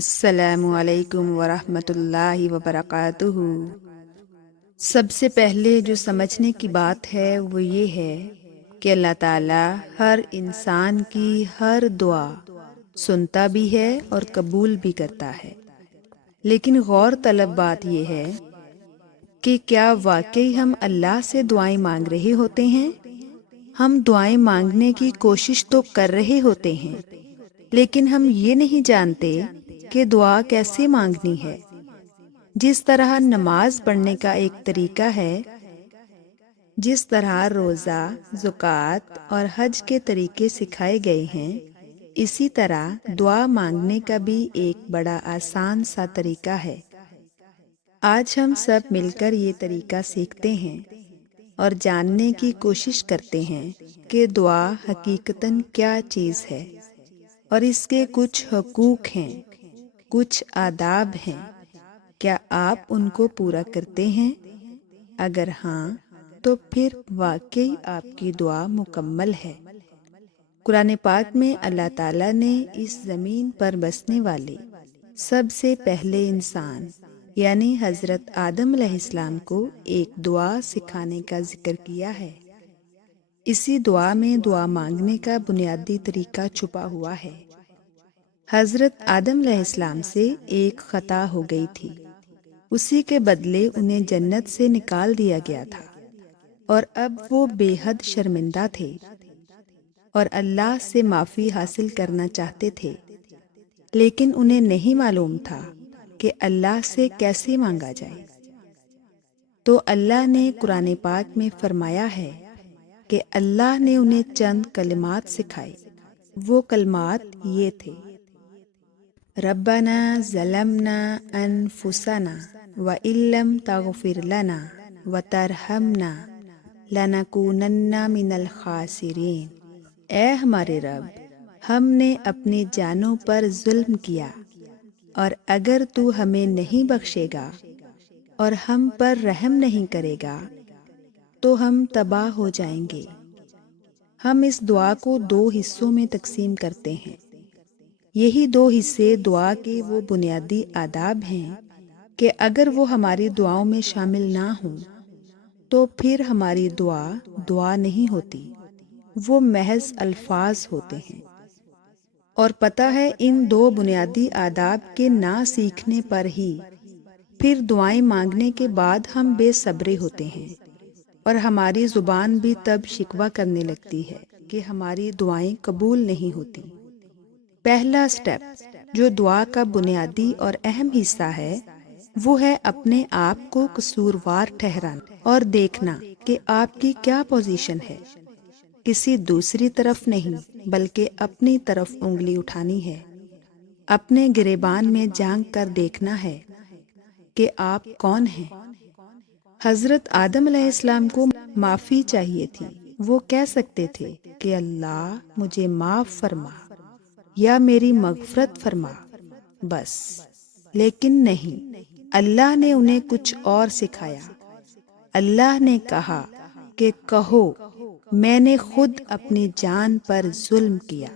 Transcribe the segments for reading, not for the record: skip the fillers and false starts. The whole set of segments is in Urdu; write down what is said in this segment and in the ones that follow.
السلام علیکم ورحمۃ اللہ وبرکاتہ۔ سب سے پہلے جو سمجھنے کی بات ہے وہ یہ ہے کہ اللہ تعالیٰ ہر انسان کی ہر دعا سنتا بھی ہے اور قبول بھی کرتا ہے، لیکن غور طلب بات یہ ہے کہ کیا واقعی ہم اللہ سے دعائیں مانگ رہے ہوتے ہیں؟ ہم دعائیں مانگنے کی کوشش تو کر رہے ہوتے ہیں، لیکن ہم یہ نہیں جانتے کہ دعا کیسے مانگنی ہے۔ جس طرح نماز پڑھنے کا ایک طریقہ ہے، جس طرح روزہ، زکوٰۃ اور حج کے طریقے سکھائے گئے ہیں، اسی طرح دعا مانگنے کا بھی ایک بڑا آسان سا طریقہ ہے۔ آج ہم سب مل کر یہ طریقہ سیکھتے ہیں اور جاننے کی کوشش کرتے ہیں کہ دعا حقیقتاً کیا چیز ہے اور اس کے کچھ حقوق ہیں، کچھ آداب ہیں۔ کیا آپ ان کو پورا کرتے ہیں؟ اگر ہاں تو پھر واقعی آپ کی دعا مکمل ہے۔ قرآن پاک میں اللہ تعالیٰ نے اس زمین پر بسنے والے سب سے پہلے انسان یعنی حضرت آدم علیہ السلام کو ایک دعا سکھانے کا ذکر کیا ہے۔ اسی دعا میں دعا مانگنے کا بنیادی طریقہ چھپا ہوا ہے۔ حضرت آدم علیہ السلام سے ایک خطا ہو گئی تھی، اسی کے بدلے انہیں جنت سے نکال دیا گیا تھا، اور اب وہ بے حد شرمندہ تھے اور اللہ سے معافی حاصل کرنا چاہتے تھے، لیکن انہیں نہیں معلوم تھا کہ اللہ سے کیسے مانگا جائے۔ تو اللہ نے قرآن پاک میں فرمایا ہے کہ اللہ نے انہیں چند کلمات سکھائے۔ وہ کلمات یہ تھے: ربنا ظلمنا انفسنا وان لم تغفر لنا وترحمنا لنکونن من الخاسرین۔ اے ہمارے رب، ہم نے اپنی جانوں پر ظلم کیا، اور اگر تو ہمیں نہیں بخشے گا اور ہم پر رحم نہیں کرے گا تو ہم تباہ ہو جائیں گے۔ ہم اس دعا کو دو حصوں میں تقسیم کرتے ہیں۔ یہی دو حصے دعا کے وہ بنیادی آداب ہیں کہ اگر وہ ہماری دعاؤں میں شامل نہ ہوں تو پھر ہماری دعا دعا نہیں ہوتی، وہ محض الفاظ ہوتے ہیں۔ اور پتہ ہے ان دو بنیادی آداب کے نہ سیکھنے پر ہی پھر دعائیں مانگنے کے بعد ہم بے صبرے ہوتے ہیں، اور ہماری زبان بھی تب شکوہ کرنے لگتی ہے کہ ہماری دعائیں قبول نہیں ہوتی۔ پہلا سٹیپ جو دعا کا بنیادی اور اہم حصہ ہے وہ ہے اپنے آپ کو قصوروار ٹھہرانا اور دیکھنا کہ آپ کی کیا پوزیشن ہے۔ کسی دوسری طرف نہیں بلکہ اپنی طرف انگلی اٹھانی ہے۔ اپنے گریبان میں جھانک کر دیکھنا ہے کہ آپ کون ہیں۔ حضرت آدم علیہ السلام کو معافی چاہیے تھی۔ وہ کہہ سکتے تھے کہ اللہ مجھے معاف فرما یا میری مغفرت فرما، بس، لیکن نہیں، اللہ نے انہیں کچھ اور سکھایا۔ اللہ نے کہا کہ کہو میں نے خود اپنی جان پر ظلم کیا،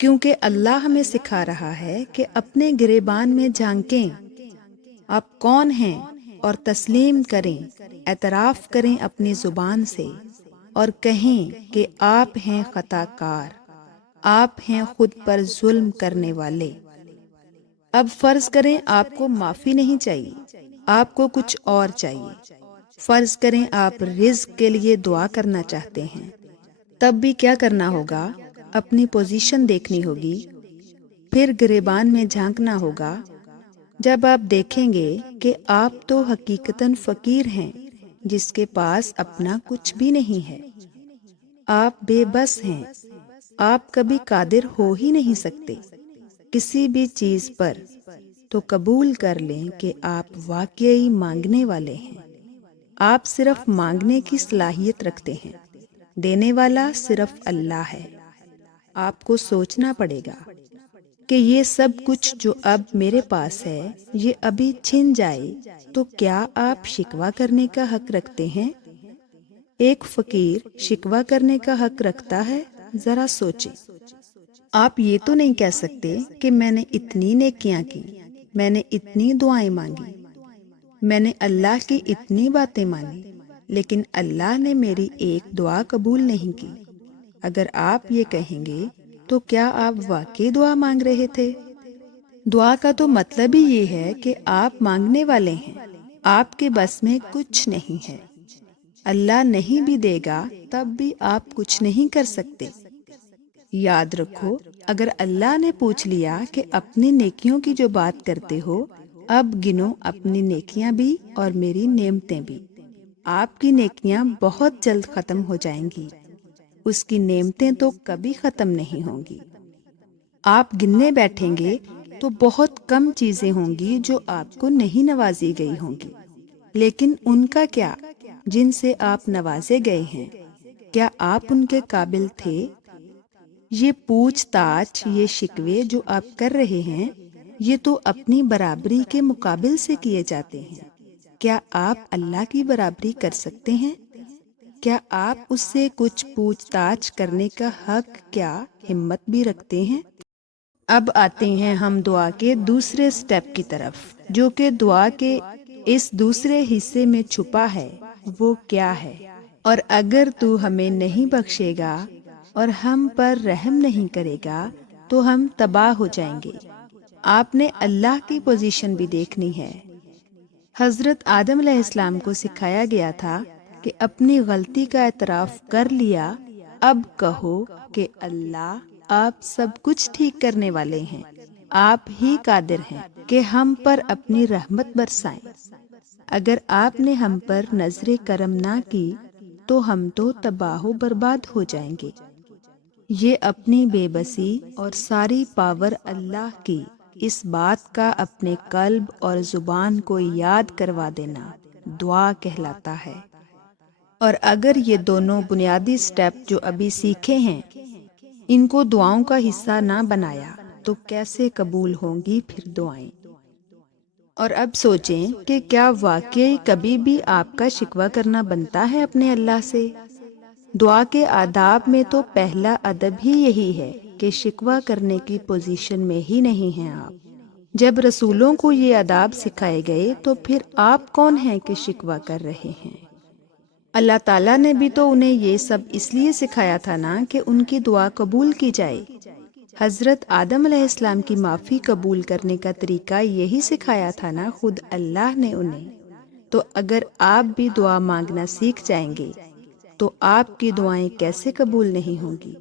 کیونکہ اللہ ہمیں سکھا رہا ہے کہ اپنے گریبان میں جھانکیں، آپ کون ہیں، اور تسلیم کریں، اعتراف کریں اپنی زبان سے، اور کہیں کہ آپ ہیں خطا کار، آپ ہیں خود پر ظلم کرنے والے۔ اب فرض کریں آپ کو معافی نہیں چاہیے، آپ کو کچھ اور چاہیے۔ فرض کریں آپ رزق کے لیے دعا کرنا چاہتے ہیں، تب بھی کیا کرنا ہوگا؟ اپنی پوزیشن دیکھنی ہوگی، پھر گریبان میں جھانکنا ہوگا۔ جب آپ دیکھیں گے کہ آپ تو حقیقتاً فقیر ہیں جس کے پاس اپنا کچھ بھی نہیں ہے، آپ بے بس ہیں، آپ کبھی قادر ہو ہی نہیں سکتے کسی بھی چیز پر، تو قبول کر لیں کہ آپ واقعی مانگنے والے ہیں۔ آپ صرف مانگنے کی صلاحیت رکھتے ہیں، دینے والا صرف اللہ ہے۔ آپ کو سوچنا پڑے گا کہ یہ سب کچھ جو اب میرے پاس ہے یہ ابھی چھن جائے تو کیا آپ شکوہ کرنے کا حق رکھتے ہیں؟ ایک فقیر شکوہ کرنے کا حق رکھتا ہے؟ ذرا سوچیں۔ آپ یہ تو نہیں کہہ سکتے کہ میں نے اتنی نیکیاں کی، میں نے اتنی دعائیں مانگی، میں نے اللہ کی اتنی باتیں مانی، لیکن اللہ نے میری ایک دعا قبول نہیں کی۔ اگر آپ یہ کہیں گے تو کیا آپ واقعی دعا مانگ رہے تھے؟ دعا کا تو مطلب ہی یہ ہے کہ آپ مانگنے والے ہیں، آپ کے بس میں کچھ نہیں ہے۔ اللہ نہیں بھی دے گا تب بھی آپ کچھ نہیں کر سکتے۔ یاد رکھو، اگر اللہ نے پوچھ لیا کہ اپنی نیکیوں کی جو بات کرتے ہو، اب گنو اپنی نیکیاں بھی اور میری نعمتیں بھی، آپ کی نیکیاں بہت جلد ختم ہو جائیں گی، اس کی نعمتیں تو کبھی ختم نہیں ہوں گی۔ آپ گننے بیٹھیں گے تو بہت کم چیزیں ہوں گی جو آپ کو نہیں نوازی گئی ہوں گی، لیکن ان کا کیا جن سے آپ نوازے گئے ہیں؟ کیا آپ ان کے قابل تھے؟ یہ پوچھ تاچھ، یہ شکوے جو آپ کر رہے ہیں، یہ تو اپنی برابری کے مقابل سے کیے جاتے ہیں۔ کیا آپ اللہ کی برابری کر سکتے ہیں؟ کیا آپ اس سے کچھ پوچھ تاچھ کرنے کا حق، کیا ہمت بھی رکھتے ہیں؟ اب آتے ہیں ہم دعا کے دوسرے سٹیپ کی طرف، جو کہ دعا کے اس دوسرے حصے میں چھپا ہے۔ وہ کیا ہے؟ اور اگر تو ہمیں نہیں بخشے گا اور ہم پر رحم نہیں کرے گا تو ہم تباہ ہو جائیں گے۔ آپ نے اللہ کی پوزیشن بھی دیکھنی ہے۔ حضرت آدم علیہ السلام کو سکھایا گیا تھا کہ اپنی غلطی کا اعتراف کر لیا، اب کہو کہ اللہ آپ سب کچھ ٹھیک کرنے والے ہیں، آپ ہی قادر ہیں کہ ہم پر اپنی رحمت برسائیں۔ اگر آپ نے ہم پر نظر کرم نہ کی تو ہم تو تباہ و برباد ہو جائیں گے۔ یہ اپنی بے بسی اور ساری پاور اللہ کی، اس بات کا اپنے قلب اور زبان کو یاد کروا دینا دعا کہلاتا ہے۔ اور اگر یہ دونوں بنیادی سٹیپ جو ابھی سیکھے ہیں، ان کو دعاؤں کا حصہ نہ بنایا تو کیسے قبول ہوں گی پھر دعائیں؟ اور اب سوچیں کہ کیا واقعی کبھی بھی آپ کا شکوہ کرنا بنتا ہے اپنے اللہ سے؟ دعا کے آداب میں تو پہلا ادب ہی یہی ہے کہ شکوہ کرنے کی پوزیشن میں ہی نہیں ہیں آپ۔ جب رسولوں کو یہ آداب سکھائے گئے تو پھر آپ کون ہیں کہ شکوہ کر رہے ہیں؟ اللہ تعالیٰ نے بھی تو انہیں یہ سب اس لیے سکھایا تھا نا کہ ان کی دعا قبول کی جائے۔ حضرت آدم علیہ السلام کی معافی قبول کرنے کا طریقہ یہی سکھایا تھا نا خود اللہ نے انہیں۔ تو اگر آپ بھی دعا مانگنا سیکھ جائیں گے تو آپ کی دعائیں کیسے قبول نہیں ہوں گی؟